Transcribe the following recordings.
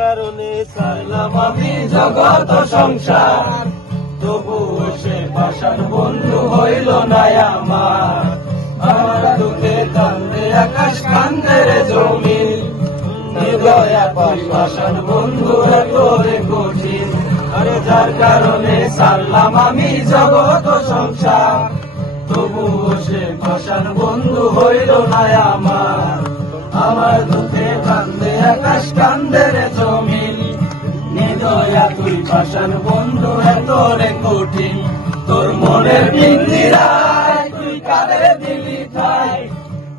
কারণে ছাড়লাম আমি জগৎ সংসার, তবুও সে পাষাণ বন্ধু হইল না আমার। আমার দুঃখে কান্দে আকাশ কান্দে রে জমিন, হৃদয় পাই পাষাণ বন্ধু তোরে কঠিন। আরে যার কারণে ছাড়লাম আমি জগৎ সংসার, তবুও সে পাষাণ বন্ধু হইল না আমার। আমার দুঃখে কান্দে আকাশ কান্দে রে জমিন, হৃদয়া তুই পাষাণ বন্ধু তোরে কঠিন। তোর মনের পিঞ্জিরায় তুই কারে দিলি ঠাই,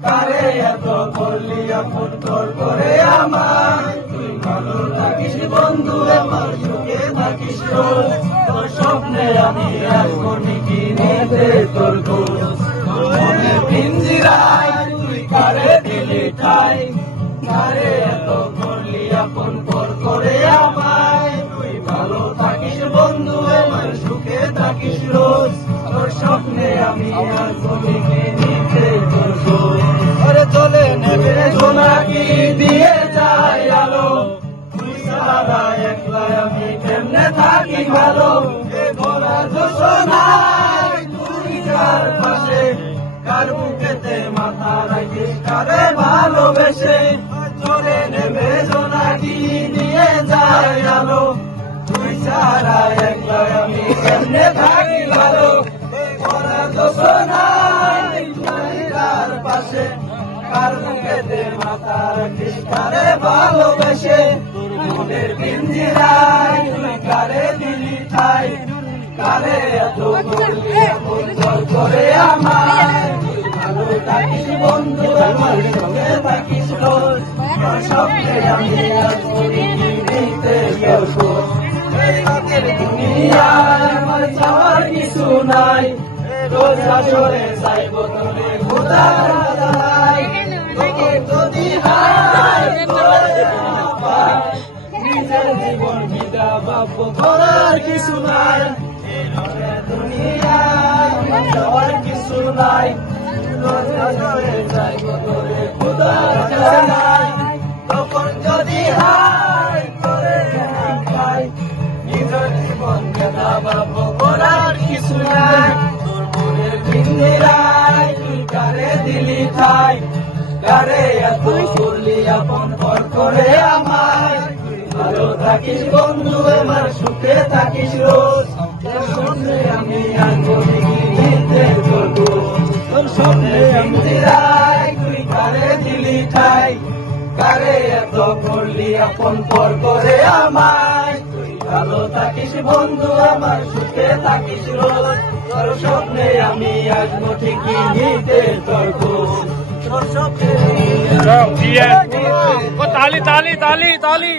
কারে এত করলি আপন তোর করে আমার। তুই ভালো থাকিস বন্ধু আমার, সুখে থাকিস রোজ, তোর স্বপ্নে আমি আসবো কি নিতে তোর খোঁজ। তোর মনের পিঞ্জিরায় তুই কারে দিলি ঠাই, কারে এত করলি আপন তোর করে আমায়। তুই ভালো থাকিস বন্ধু আমার, সুখে থাকিস রোজ, তোর স্বপ্নে আমি আসবো কি নিতে তোর খোঁজ। আরে চলে নেবে জোনাকি দিয়ে যায় আলো, তুই সারা একলা আমি কেমনে থাকি ভালো। এ ভরা জোছনায় তুই কার পাশে, কার বুকেতে মাথা রাখিস কারে ভালোবেসে। চলে নেবে জোনাকি দিয়ে যায় আলো, তুই সারা একলা আমি কেমনে থাকি ভালো। এ ভরা জোছনায় তুই কার পাশে, কার বুকেতে মাথা রাখিস কারে ভালোবেসে। তোর মনের পিঞ্জিরায় তুই কারে দিলি ঠাই, কারে এত করলি আপন তোর করে আমায়। তুই ভালো থাকিস বন্ধু আমার, সুখে থাকিস রোজ, তোর স্বপ্নে আমি আসবো নিতে তোর খোঁজ। এই রাতের দুনিয়ায় আমার চাওয়ার কিছু নাই, রোজ হাসরে চাইব তোরে খোদার আদায়। তোকে যদি হাই তোরে না পাই, নিজের জীবন বিদা বাপ করার কিছু নাই। এই রাতের দুনিয়ায় আমার চাওয়ার কিছু নাই, রোজ হাসরে চাইব তোরে খোদার আদায়। তখন যদি হাই তোরে না পাই, নিজের জীবন বিদা বাপ করার কিছু নাই। তোর মনের পিঞ্জিরায় তুই কারে দিলি ঠাই, কারে এত করলি আপন পর করে আমায়। তুই ভালো থাকিস বন্ধু আমার, সুখে থাকিস রোজ, তোর স্বপ্নে আমি আসবো নিতে তোর খোঁজ। তোর স্বপ্নে পিঞ্জিরায় তুই কারে দিলি ঠাই, কারে এত করলি আপন পর করে আমায়। তুই ভালো থাকিস বন্ধু আমার, সুখে থাকিস রোজ, তোর স্বপ্নে আমি আসবো ঠিকই নিতে তোর খোঁজ। তোর স্বপ্নে ताली ताली ताली ताली